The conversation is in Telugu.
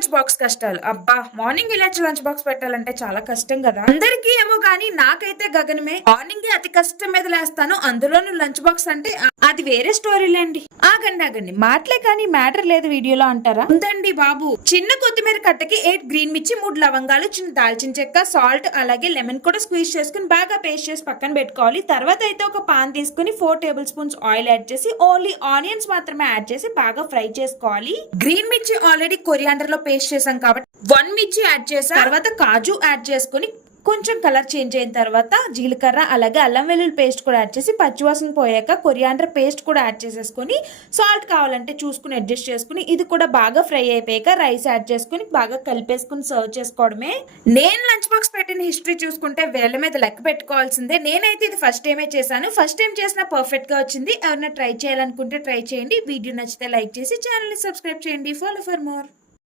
లంచ్ బాక్స్ కష్టాలు. అబ్బా! మార్నింగ్ లేచి లంచ్ బాక్స్ పెట్టాలంటే చాలా కష్టం కదా! అందరికీ ఏమో గానీ నాకైతే గగనమే. మార్నింగే అతి కష్టం మీద లేస్తాను. అందులోనూ లంచ్ బాక్స్ అంటే అది వేరే స్టోరీలేండి. ఆగండి. మాటలే కానీ మ్యాటర్ లేదు వీడియోలో అంటారా? ఉందండి బాబు. చిన్న కొత్తిమీర కట్టకి 8 గ్రీన్ మిర్చి, 3 లవంగాలు, చిన్న దాల్చిన చెక్క, సాల్ట్ అలాగే లెమన్ కూడా స్క్వీజ్ చేసుకుని బాగా పేస్ట్ చేసి పక్కన పెట్టుకోవాలి. తర్వాత అయితే ఒక పాన్ తీసుకుని 4 టేబుల్ స్పూన్స్ ఆయిల్ యాడ్ చేసి ఓన్లీ ఆనియన్స్ మాత్రమే యాడ్ చేసి బాగా ఫ్రై చేసుకోవాలి. గ్రీన్ మిర్చి ఆల్రెడీ కొరియాండర్ లో పేస్ట్ చేసాం కాబట్టి 1 మిర్చి యాడ్ చేసా. తర్వాత కాజు యాడ్ చేసుకుని కొంచెం కలర్ చేంజ్ అయిన తర్వాత జీలకర్ర అలాగే అల్లం వెల్లుల్లి పేస్ట్ కూడా యాడ్ చేసి పచ్చివాసన పోయాక కొరియాండర్ పేస్ట్ కూడా యాడ్ చేసేసుకుని సాల్ట్ కావాలంటే చూసుకుని అడ్జస్ట్ చేసుకుని ఇది కూడా బాగా ఫ్రై అయిపోయాక రైస్ యాడ్ చేసుకుని బాగా కలిపేసుకుని సర్వ్ చేసుకోవడమే. నేను లంచ్ బాక్స్ పెట్టిన హిస్టరీ చూసుకుంటే వేళ్ల మీద లెక్క పెట్టుకోవాల్సిందే. నేనైతే ఇది ఫస్ట్ టైమే చేశాను. ఫస్ట్ టైం చేసినా పర్ఫెక్ట్ గా వచ్చింది. ఎవరైనా ట్రై చేయాలనుకుంటే ట్రై చేయండి. వీడియో నచ్చితే లైక్ చేసి ఛానల్ ని సబ్స్క్రైబ్ చేయండి. Follow for more.